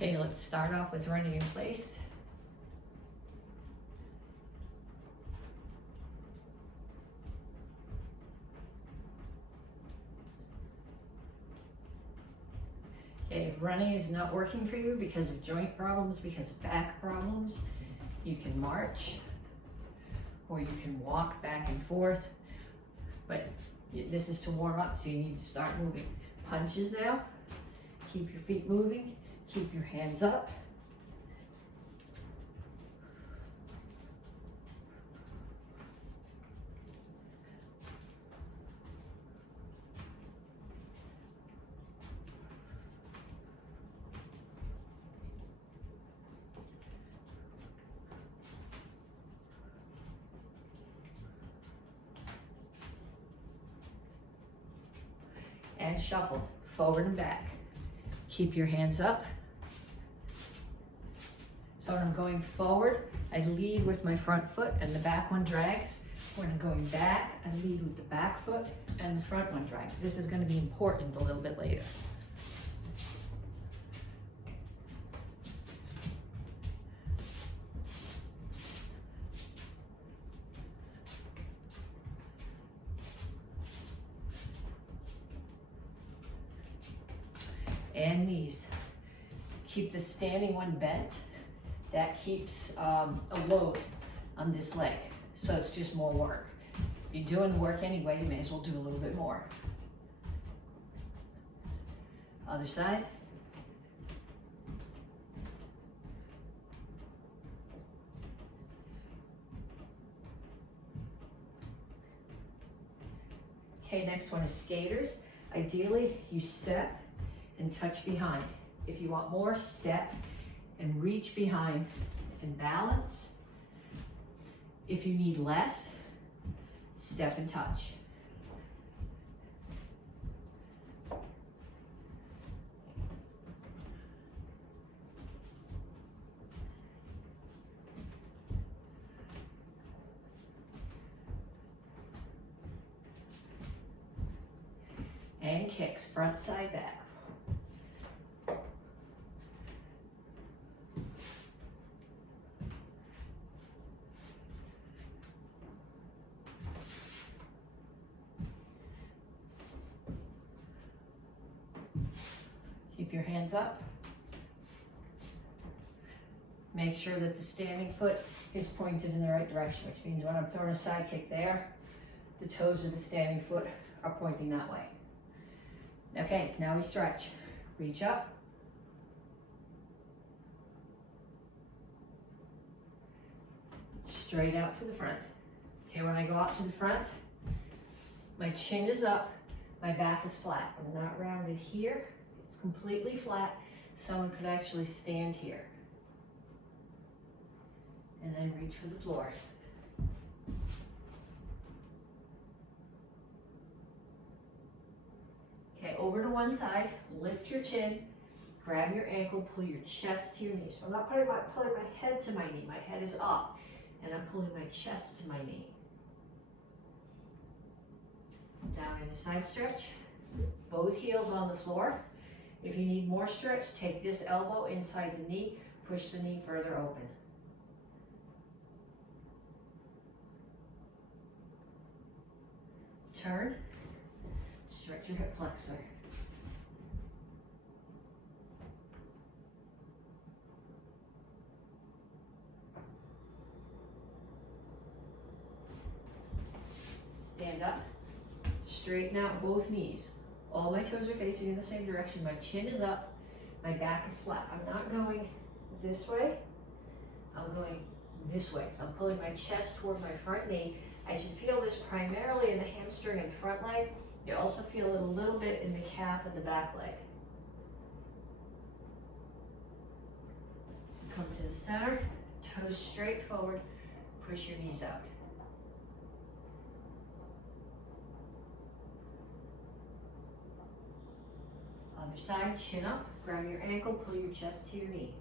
Okay, let's start off with running in place. Okay, if running is not working for you because of joint problems, because of back problems, you can march or you can walk back and forth. But this is to warm up, so you need to start moving. Punches now. Keep your feet moving. Keep your hands up. And shuffle forward and back. Keep your hands up. So when I'm going forward, I lead with my front foot and the back one drags. When I'm going back, I lead with the back foot and the front one drags. This is going to be important a little bit later. And knees. Keep the standing one bent. That keeps a load on this leg, so it's just more work. If you're doing the work anyway, you may as well do a little bit more. Other side. Okay, next one is skaters. Ideally, you step and touch behind. If you want more, step and reach behind and balance. If you need less, step and touch. And kicks, front, side, back. Keep your hands up. Make sure that the standing foot is pointed in the right direction, which means when I'm throwing a side kick there, the toes of the standing foot are pointing that way. Okay, now we stretch. Reach up. Straight out to the front. Okay, when I go out to the front, my chin is up, my back is flat. I'm not rounded here. It's completely flat. Someone could actually stand here. And then reach for the floor. Okay, over to one side, lift your chin, grab your ankle, pull your chest to your knee. So I'm not pulling my head to my knee. My head is up, and I'm pulling my chest to my knee. Down in a side stretch, both heels on the floor. If you need more stretch, take this elbow inside the knee, push the knee further open. Turn, stretch your hip flexor. Stand up, straighten out both knees. All my toes are facing in the same direction. My chin is up, my back is flat. I'm not going this way, I'm going this way. So I'm pulling my chest toward my front knee. I should feel this primarily in the hamstring and front leg. You also feel it a little bit in the calf and the back leg. Come to the center, toes straight forward, push your knees out. Other side, chin up, grab your ankle, pull your chest to your knee.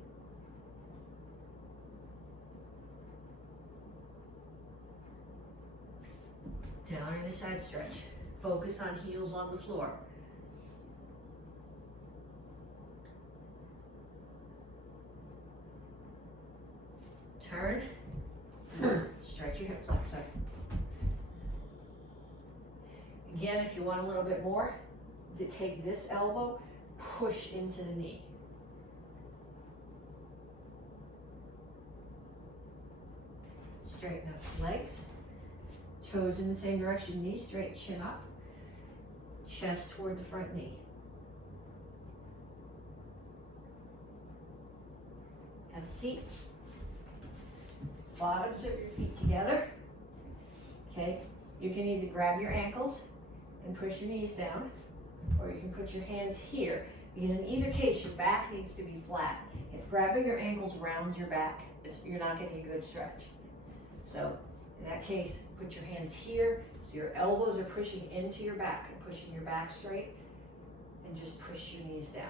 Down in a side stretch. Focus on heels on the floor. Turn, stretch your hip flexor. Again, if you want a little bit more, take this elbow, push into the knee. Straighten up the legs, toes in the same direction, knee straight, chin up, chest toward the front knee. Have a seat. Bottoms of your feet together. Okay, you can either grab your ankles and push your knees down, or you can put your hands here, because in either case, your back needs to be flat. If grabbing your ankles rounds your back, you're not getting a good stretch. So in that case, put your hands here, so your elbows are pushing into your back and pushing your back straight, and just push your knees down.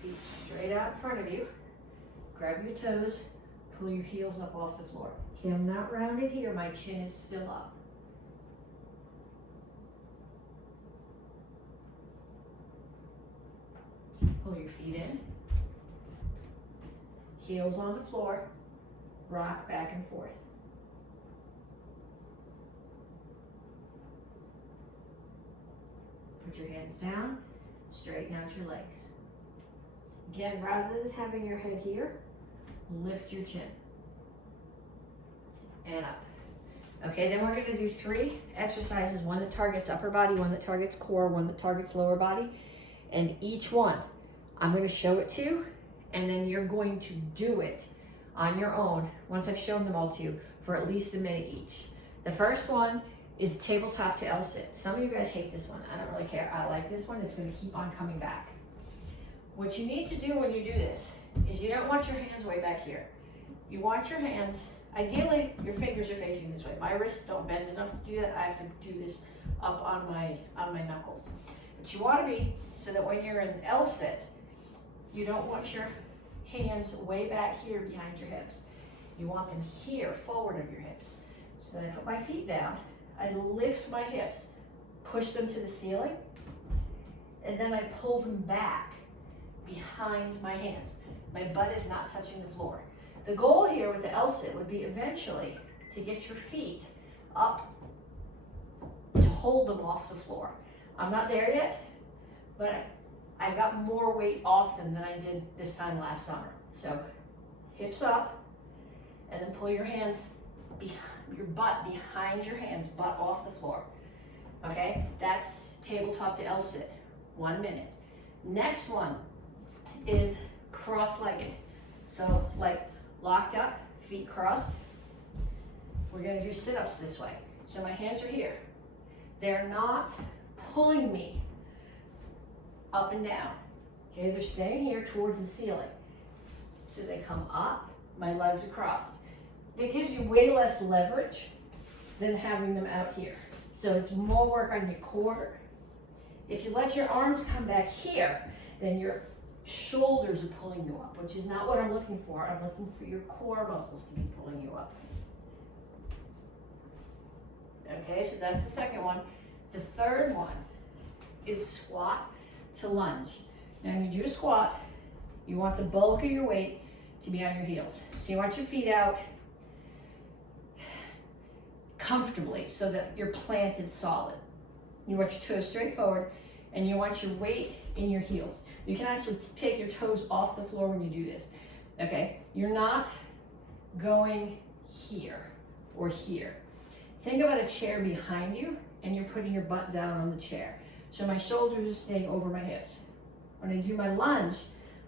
Feet straight out in front of you. Grab your toes, pull your heels up off the floor. Okay, I'm not rounded here, my chin is still up. Pull your feet in. Heels on the floor, rock back and forth. Put your hands down, straighten out your legs. Again, rather than having your head here, lift your chin. And up. Okay, then we're gonna do 3 exercises, one that targets upper body, one that targets core, one that targets lower body. And each one, I'm gonna show it to you, and then you're going to do it on your own, once I've shown them all to you, for at least a minute each. The first one is tabletop to L-sit. Some of you guys hate this one. I don't really care. I like this one. It's gonna keep on coming back. What you need to do when you do this is you don't want your hands way back here. You want your hands, ideally your fingers are facing this way. My wrists don't bend enough to do that. I have to do this up on my knuckles. But you want to be so that when you're in L-sit, you don't want your hands way back here behind your hips. You want them here, forward of your hips. So then I put my feet down, I lift my hips, push them to the ceiling, and then I pull them back behind my hands. My butt is not touching the floor. The goal here with the L-sit would be eventually to get your feet up to hold them off the floor. I'm not there yet, but I've got more weight off them than I did this time last summer. So hips up, and then pull your hands, your butt behind your hands, butt off the floor. Okay, that's tabletop to L-sit, 1 minute. Next one is cross-legged. So like locked up, feet crossed. We're gonna do sit-ups this way. So my hands are here. They're not pulling me up and down. Okay, they're staying here towards the ceiling. So they come up, my legs are crossed. It gives you way less leverage than having them out here. So it's more work on your core. If you let your arms come back here, then your shoulders are pulling you up, which is not what I'm looking for. I'm looking for your core muscles to be pulling you up. Okay, so that's the second one. The third one is squat to lunge. Now when you do a squat, you want the bulk of your weight to be on your heels. So you want your feet out comfortably so that you're planted solid. You want your toes straight forward, and you want your weight in your heels. You can actually take your toes off the floor when you do this, okay? You're not going here or here. Think about a chair behind you, and you're putting your butt down on the chair. So my shoulders are staying over my hips. When I do my lunge,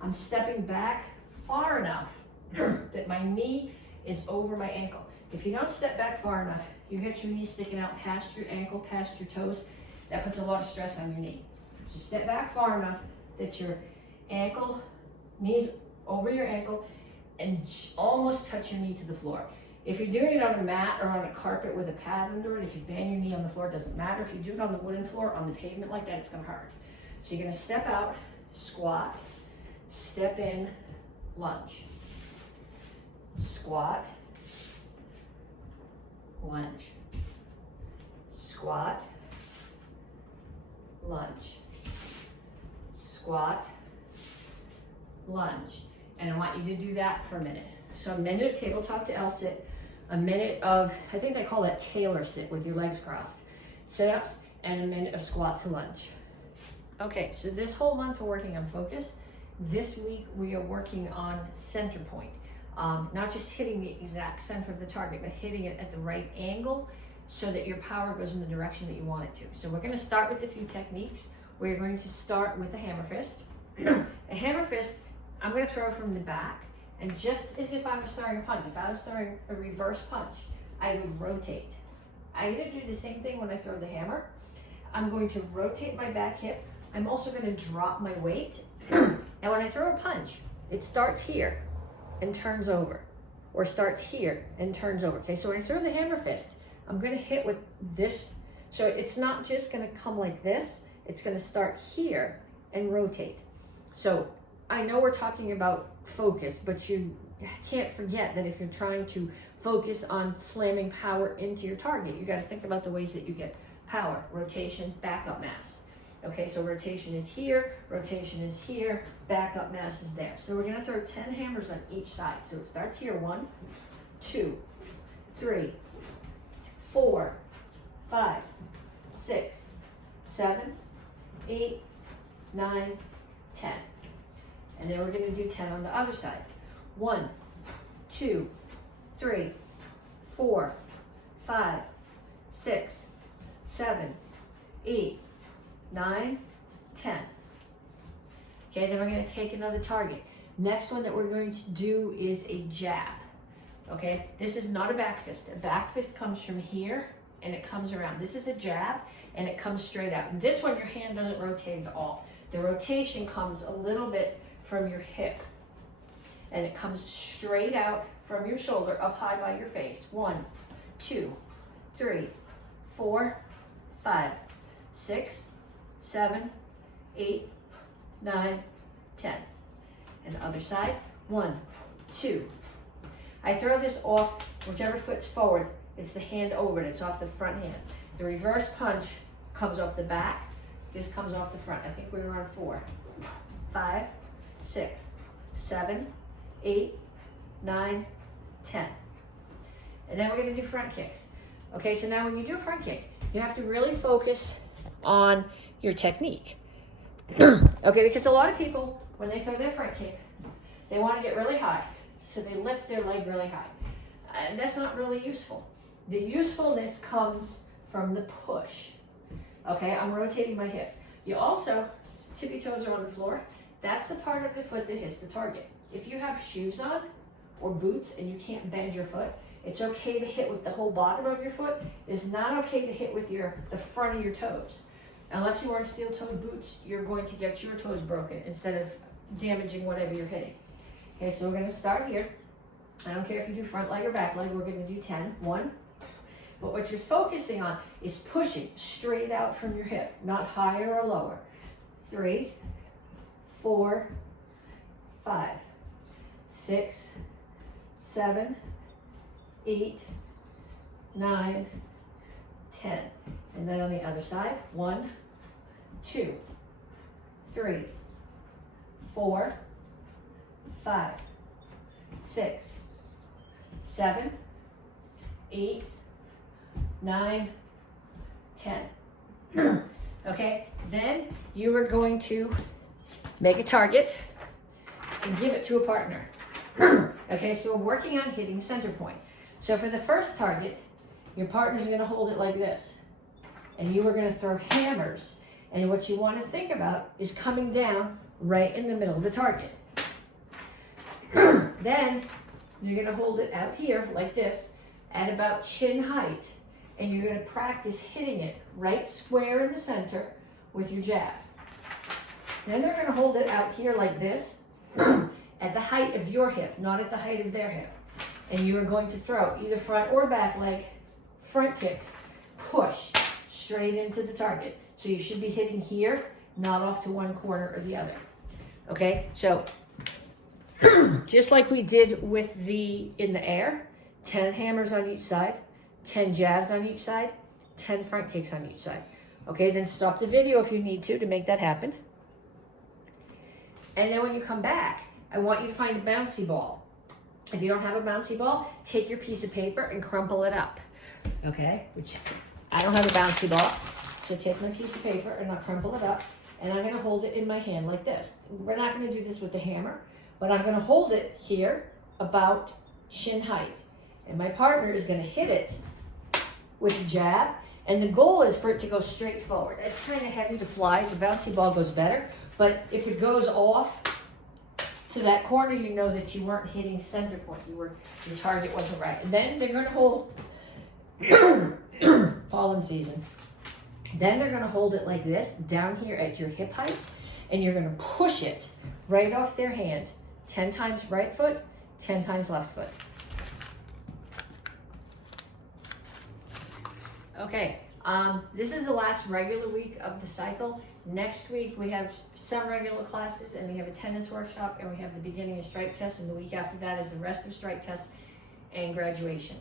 I'm stepping back far enough that my knee is over my ankle. If you don't step back far enough, you get your knee sticking out past your ankle, past your toes. That puts a lot of stress on your knee. So step back far enough that your ankle, knees over your ankle, and almost touch your knee to the floor. If you're doing it on a mat or on a carpet with a pad under it, if you bang your knee on the floor, it doesn't matter. If you do it on the wooden floor, on the pavement like that, it's gonna hurt. So you're gonna step out, squat, step in, lunge. Squat, lunge. Squat, lunge. squat, lunge. And I want you to do that for a minute. So a minute of tabletop to L sit, a minute of, I think they call that tailor sit with your legs crossed, sit-ups, and a minute of squat to lunge. Okay, so this whole month we're working on focus. This week we are working on center point. Not just hitting the exact center of the target, but hitting it at the right angle so that your power goes in the direction that you want it to. So we're going to start with a few techniques. We're going to start with a hammer fist. A hammer fist, I'm going to throw from the back, and just as if I was throwing a punch, if I was throwing a reverse punch, I would rotate. I either do the same thing when I throw the hammer. I'm going to rotate my back hip. I'm also going to drop my weight. And when I throw a punch, it starts here and turns over, or starts here and turns over. Okay, so when I throw the hammer fist, I'm going to hit with this. So it's not just going to come like this. It's going to start here and rotate. So I know we're talking about focus, but you can't forget that if you're trying to focus on slamming power into your target, you got to think about the ways that you get power, rotation, backup mass. Okay, so rotation is here, backup mass is there. So we're gonna throw 10 hammers on each side. So it starts here, 1, 2, 3, 4, 5, 6, 7, 8, 9, 10. And then we're gonna do 10 on the other side. 1, 2, 3, 4, 5, 6, 7, 8, 9, 10. Okay, then we're going to take another target. Next one that we're going to do is a jab. Okay, this is not a back fist. A back fist comes from here and it comes around. This is a jab and it comes straight out. And this one, your hand doesn't rotate at all. The rotation comes a little bit from your hip and it comes straight out from your shoulder up high by your face. 1, 2, 3, 4, 5, 6, 7, 8, 9, 10. And the other side, 1, 2. I throw this off, whichever foot's forward, it's the hand over it, it's off the front hand. The reverse punch comes off the back, this comes off the front. I think we were on 4, 5, 6, 7, 8, 9, 10. And then we're gonna do front kicks. Okay, so now when you do a front kick, you have to really focus on your technique. Okay, because a lot of people, when they throw their front kick, they want to get really high. So they lift their leg really high. And that's not really useful. The usefulness comes from the push. Okay, I'm rotating my hips. You also, tippy toes are on the floor. That's the part of the foot that hits the target. If you have shoes on or boots and you can't bend your foot, it's okay to hit with the whole bottom of your foot. It's not okay to hit with the front of your toes. Unless you're wearing steel-toed boots, you're going to get your toes broken instead of damaging whatever you're hitting. Okay, so we're going to start here. I don't care if you do front leg or back leg, we're going to do 10. 1. But what you're focusing on is pushing straight out from your hip, not higher or lower. 3, 4, 5, 6, 7, 8, 9, 10. And then on the other side, 1, 2, 3, 4, 5, 6, 7, 8, 9, 10. Okay, then you are going to make a target and give it to a partner. Okay, so we're working on hitting center point. So for the first target, your partner's going to hold it like this. And you are going to throw hammers. And what you want to think about is coming down right in the middle of the target. Then you're going to hold it out here like this at about chin height. And you're going to practice hitting it right square in the center with your jab. Then they're going to hold it out here like this at the height of your hip, not at the height of their hip. And you are going to throw either front or back leg front kicks, push straight into the target. So you should be hitting here, not off to one corner or the other. Okay, so just like we did with in the air, 10 hammers on each side, 10 jabs on each side, 10 front kicks on each side. Okay, then stop the video if you need to make that happen. And then when you come back, I want you to find a bouncy ball. If you don't have a bouncy ball, take your piece of paper and crumple it up, okay? Which I don't have a bouncy ball, so take my piece of paper and I'll crumple it up, and I'm gonna hold it in my hand like this. We're not gonna do this with the hammer, but I'm gonna hold it here about shin height. And my partner is gonna hit it with a jab, and the goal is for it to go straight forward. It's kind of heavy to fly. The bouncy ball goes better, but if it goes off to that corner, you know that you weren't hitting center point. Your target wasn't right. And then they're gonna hold, fallen season. Then they're gonna hold it like this, down here at your hip height, and you're gonna push it right off their hand. 10 times right foot, 10 times left foot. Okay, this is the last regular week of the cycle. Next week we have some regular classes, and we have attendance workshop, and we have the beginning of strike test, and the week after that is the rest of strike test and graduation.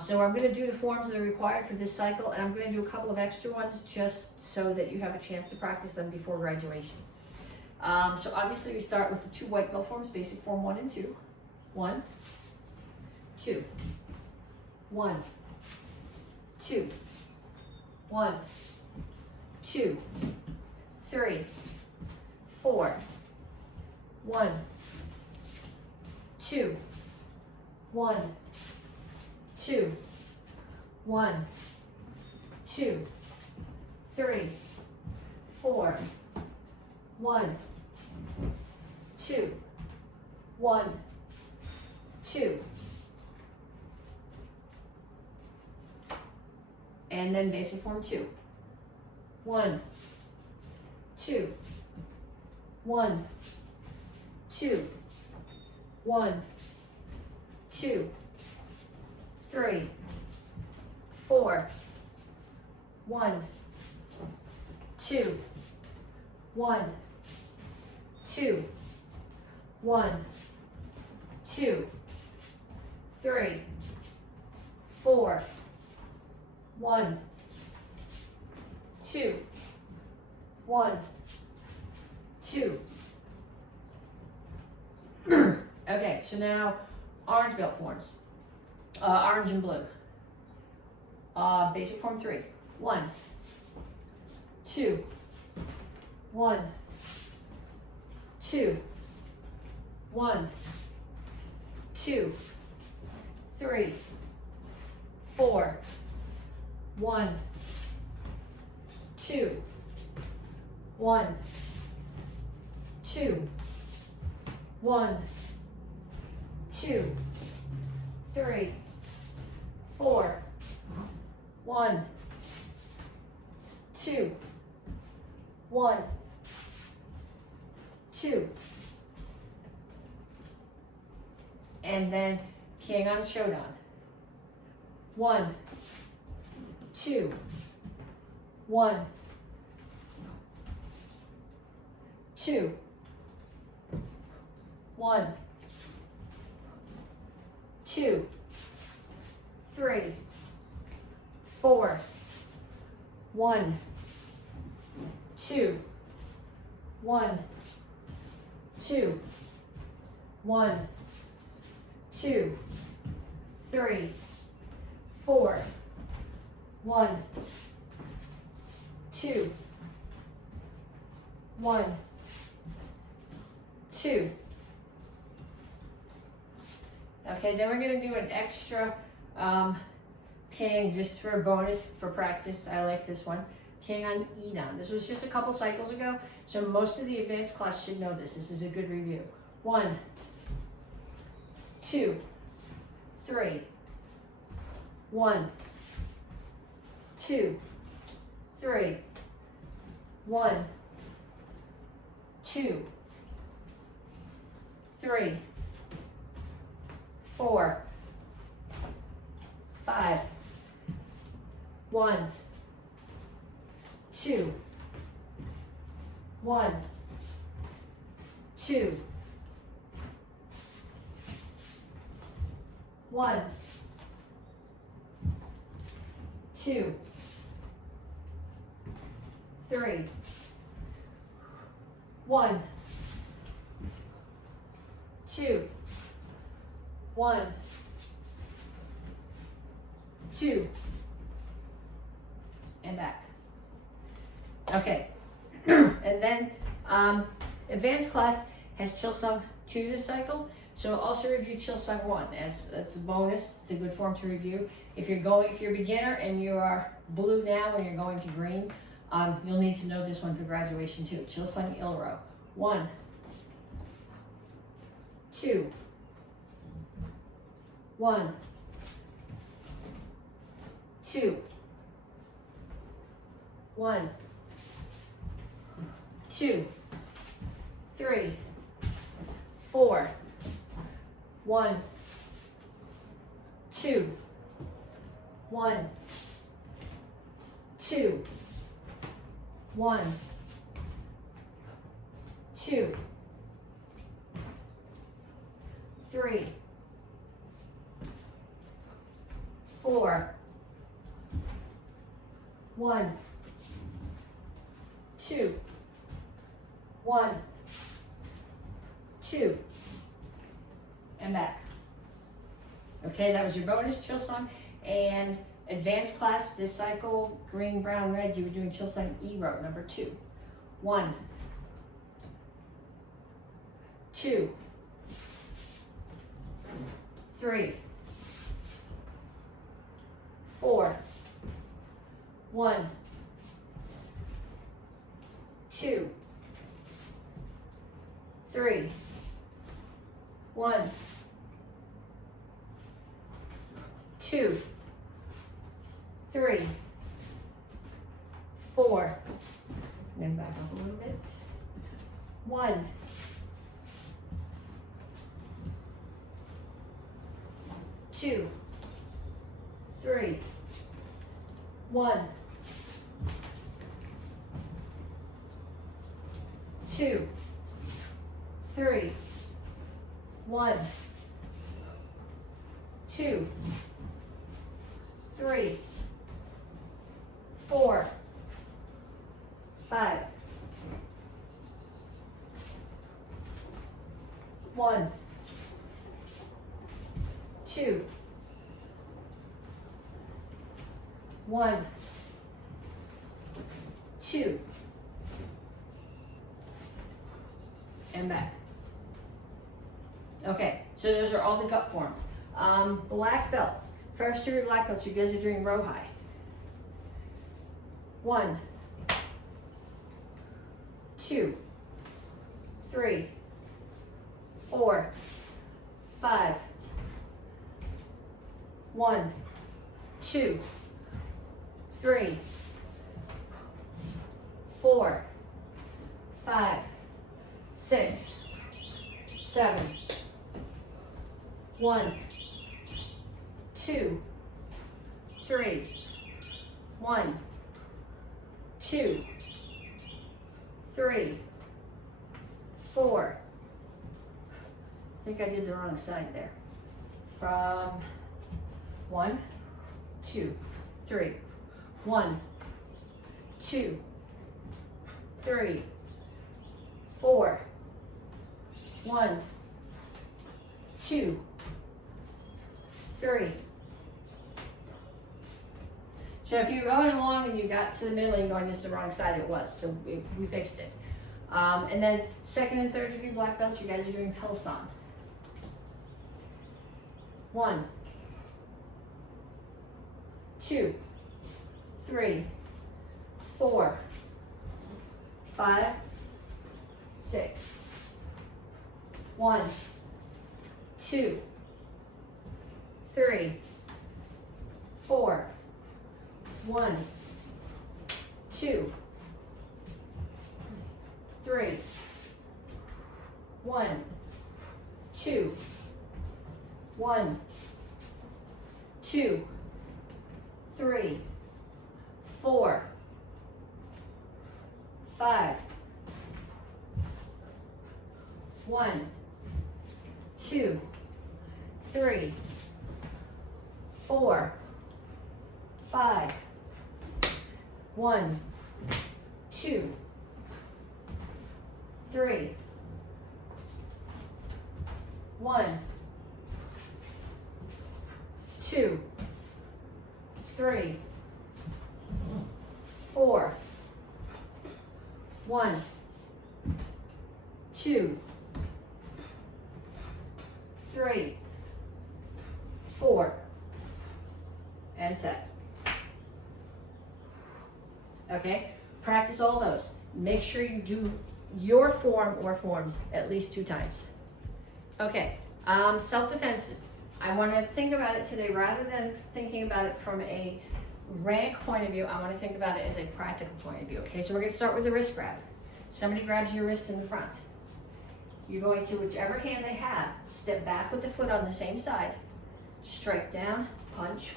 So I'm going to do the forms that are required for this cycle, and I'm going to do a couple of extra ones just so that you have a chance to practice them before graduation. So obviously we start with the 2 white belt forms, basic form 1 and 2. 1, 2, 1, 2, 1, 2, 3, 4, 1, 2, 1, 2, 1, 2, 3, 4, 1, 2, 1, 2. And then basic form 2. 1, 2, 1, 2, 1, 2, 3, 4, 1, 2, 1, 2, 1, 2, 3, 4, 1, 2, 1, 2. Okay, so now orange belt forms. Orange and blue. Basic form 3. 1, 2, 1, 2, 1, 2, 3, 4, 1, 2, 1, 2, 1, 2, 3, 4, 1, 2, 1, 2. And then King on Shodan. 1, 2, 1, 2, 1, 2, 3, 4, 1, 2, 1, 2, 1, 2, 3, 4, 1, 2, 1, 2. Okay, then we're going to do an extra king just for a bonus for practice. I like this one. King on Idan. This was just a couple cycles ago, so most of the advanced class should know this. This is a good review. 1, 2, 3, 1, 2, 3, 1, 2, 3, 4, 5, 1, 2, 1, 2, 1, 2, 3, 1, 2, 1, 2, and back. Okay, and then advanced class has Chill Sung 2 this cycle, so also review Chill Sung 1 as it's a bonus. It's a good form to review. If you're a beginner and you are blue now and you're going to green, you'll need to know this one for graduation too. Chill Sung Il Row. 1, 2, 1, 2, 1, 2, 3, 4, 1, 2, 1, 2, 1, 2, 3, 4, 1, 2, 1, 2, and back. Okay, that was your bonus Chill Sung. And advanced class this cycle, green, brown, red, you were doing Chill Sung E Row, number 2. 1, 2, 3, 4, 1, 2, 3, 1, 2, 3, 4, then back up a little bit, 1, 2, 3, 1, 2, 3, 1, 2, 3, 4, 5, 1, 2, 1, 2, and back. Okay, so those are all the gut forms. Black belts. First to your black belts, you guys are doing row high. 1, 2, 3, 4, 5, 1, 2, 3, 4, 5, 6, 7, 1, 2, 3, 1, 2, 3, 4. I think I did the wrong side there. From 1, 2, 3, 1, 2, 3, 4, 1, 2, 3. So if you're going along and you got to the middle and going, this is the wrong side, it was. So we fixed it. And then second and third degree black belts, you guys are doing Pelson. 1, 2, 3, 4, 5, 6. 1, 2, 3, 4, 1, 2, 3, 1, 2, 1, 2, 3, 4, 5, 1, 2, 3, 4, 5, 1, 2, 3, 1, 2, 3, 4, 1, 2, 3, 4, and set. Okay, practice all those. Make sure you do your form or forms at least 2 times. Okay, self-defenses. I want to think about it today rather than thinking about it from a rank point of view. I want to think about it as a practical point of view. Okay, so we're going to start with the wrist grab. Somebody grabs your wrist in the front. You're going to, whichever hand they have, step back with the foot on the same side, strike down, punch,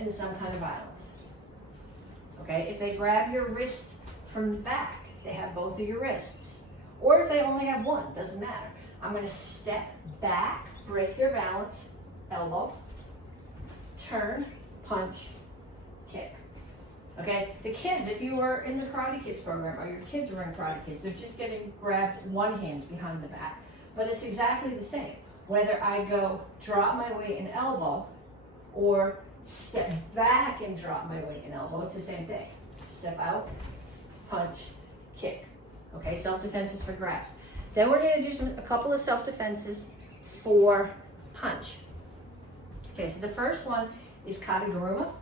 and some kind of violence. Okay, if they grab your wrist from the back, they have both of your wrists. Or if they only have one, doesn't matter. I'm going to step back, break their balance, elbow, turn, punch, kick. Okay, the kids, if you are in the Karate Kids program, or your kids are in Karate Kids, they're just getting grabbed one hand behind the back. But it's exactly the same. Whether I go drop my weight and elbow, or step back and drop my weight and elbow, it's the same thing. Step out, punch, kick. Okay, self-defenses for grabs. Then we're going to do a couple of self-defenses for punch. Okay, so the first one is kataguruma.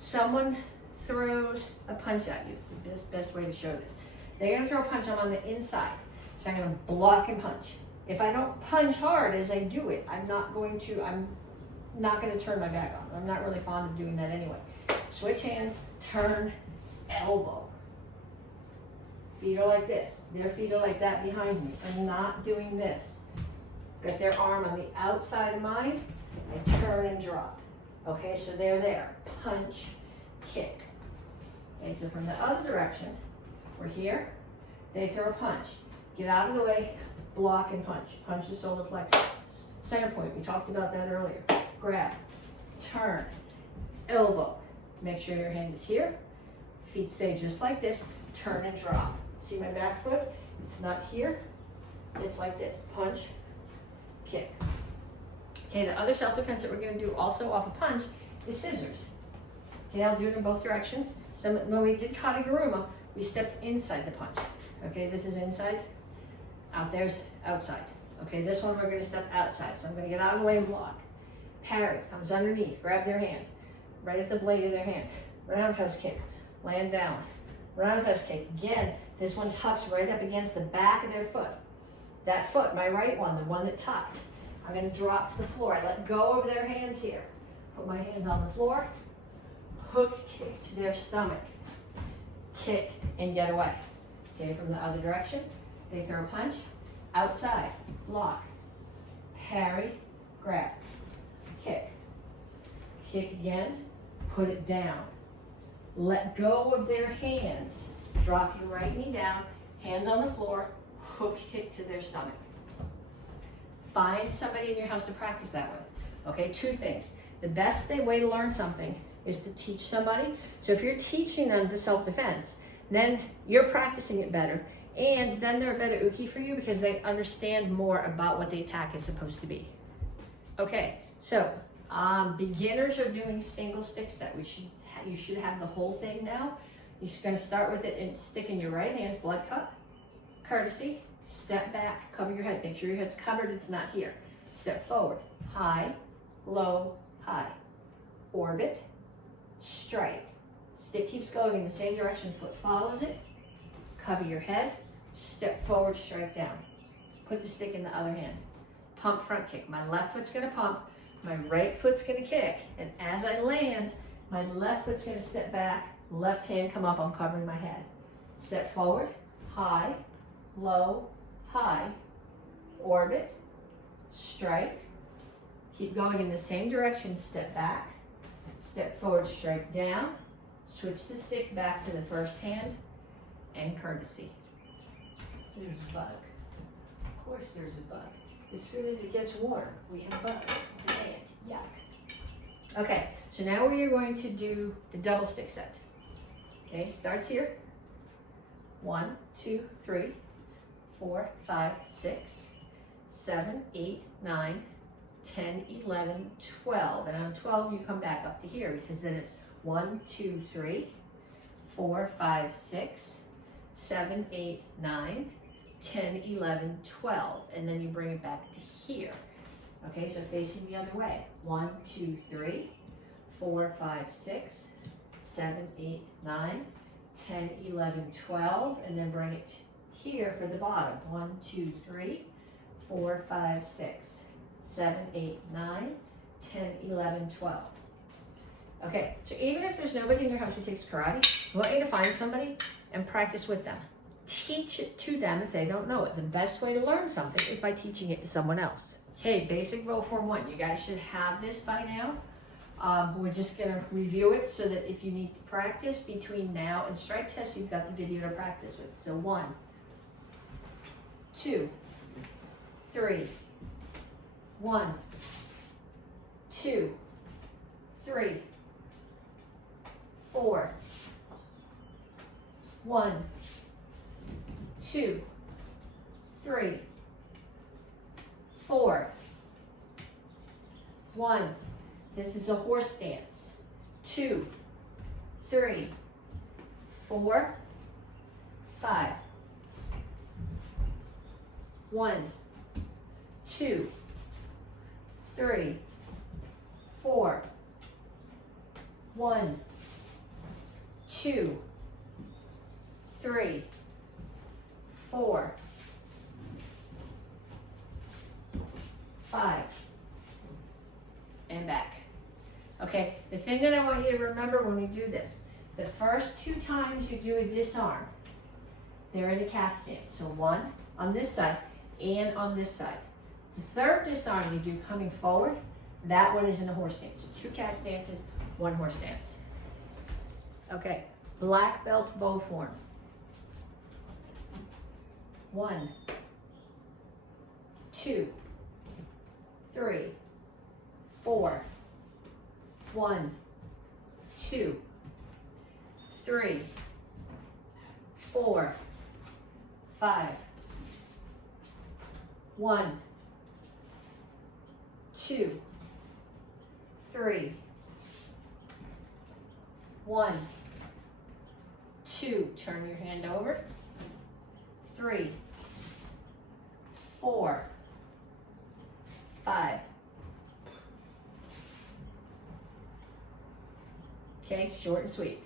Someone throws a punch at you. It's the best way to show this. They're going to throw a punch. I'm on the inside. So I'm going to block and punch. If I don't punch hard as I do it, I'm not going to turn my back on. I'm not really fond of doing that anyway. Switch hands, turn, elbow. Feet are like this. Their feet are like that behind me. I'm not doing this. Got their arm on the outside of mine. I turn and drop. Okay, so they're there. Punch, kick. Okay, so from the other direction, we're here. They throw a punch. Get out of the way, block and punch. Punch the solar plexus. Center point, we talked about that earlier. Grab, turn, elbow. Make sure your hand is here. Feet stay just like this. Turn and drop. See my back foot? It's not here. It's like this. Punch, kick. Okay, the other self-defense that we're going to do also off a punch is scissors. Okay, I'll do it in both directions. So when we did kataguruma, we stepped inside the punch. Okay, this is inside. Out there's outside. Okay, this one we're going to step outside. So I'm going to get out of the way and block. Parry, comes underneath, grab their hand. Right at the blade of their hand. Roundhouse kick, land down. Roundhouse kick. Again, this one tucks right up against the back of their foot. That foot, my right one, the one that tucked. I'm going to drop to the floor. I let go of their hands here. Put my hands on the floor. Hook kick to their stomach. Kick and get away. Okay, from the other direction, they throw a punch. Outside, block. Parry, grab. Kick. Kick again. Put it down. Let go of their hands. Drop your right knee down, hands on the floor, hook kick to their stomach. Find somebody in your house to practice that with. Okay, 2 things. The best way to learn something is to teach somebody. So if you're teaching them the self-defense, then you're practicing it better. And then they're a better uki for you because they understand more about what the attack is supposed to be. Okay, so beginners are doing single stick set. You should have the whole thing now. You're just going to start with it and stick in your right hand, blood cup, courtesy, step back, cover your head. Make sure your head's covered, it's not here. Step forward, high, low, high. Orbit, strike. Stick keeps going in the same direction, foot follows it. Cover your head, step forward, strike down. Put the stick in the other hand. Pump front kick. My left foot's going to pump, my right foot's going to kick. And as I land, my left foot's going to step back, left hand come up, I'm covering my head. Step forward, high, low, high, orbit, strike. Keep going in the same direction, step back, step forward, strike down, switch the stick back to the first hand, and courtesy. There's a bug. Of course there's a bug. As soon as it gets warm, we have bugs. It's an ant. Yuck. Okay, so now we are going to do the double stick set. Okay, starts here. 1, 2, 3, 4, 5, 6, 7, 8, 9, 10, 11, 12. And on 12, you come back up to here because then it's 1, 2, 3, 4, 5, 6, 7, 8, 9, 10, 11, 12. And then you bring it back to here. Okay, so facing the other way. 1, 2, 3, 4, 5, 6, 7, 8, 9, 10, 11, 12. And then bring it here for the bottom. 1, 2, 3, 4, 5, 6, 7, 8, 9, 10, 11, 12. Okay, so even if there's nobody in your house who takes karate, I want you to find somebody and practice with them. Teach it to them if they don't know it. The best way to learn something is by teaching it to someone else. Okay, basic roll form 1. You guys should have this by now. We're just going to review it so that if you need to practice between now and strike test, you've got the video to practice with. So 1, 2, 3, 1, 2, 3, 4, 1, 2, 3, 4, 1. This is a horse stance. 2, 3, 4, 5. 1, 2, 3, 4. 1, 2, 3, 4, 5, and back. Okay, the thing that I want you to remember when we do this, the first 2 times you do a disarm, they're in a cat stance. So 1 on this side and on this side. The 3rd disarm you do coming forward, that one is in a horse stance. So 2 cat stances, 1 horse stance. Okay, black belt bow form. 1, 2, 3, 4. 1, 2, 3, 4, 5. 1, 2, 3. 1, 2. Turn your hand over. 3, 4, 5. Okay, short and sweet.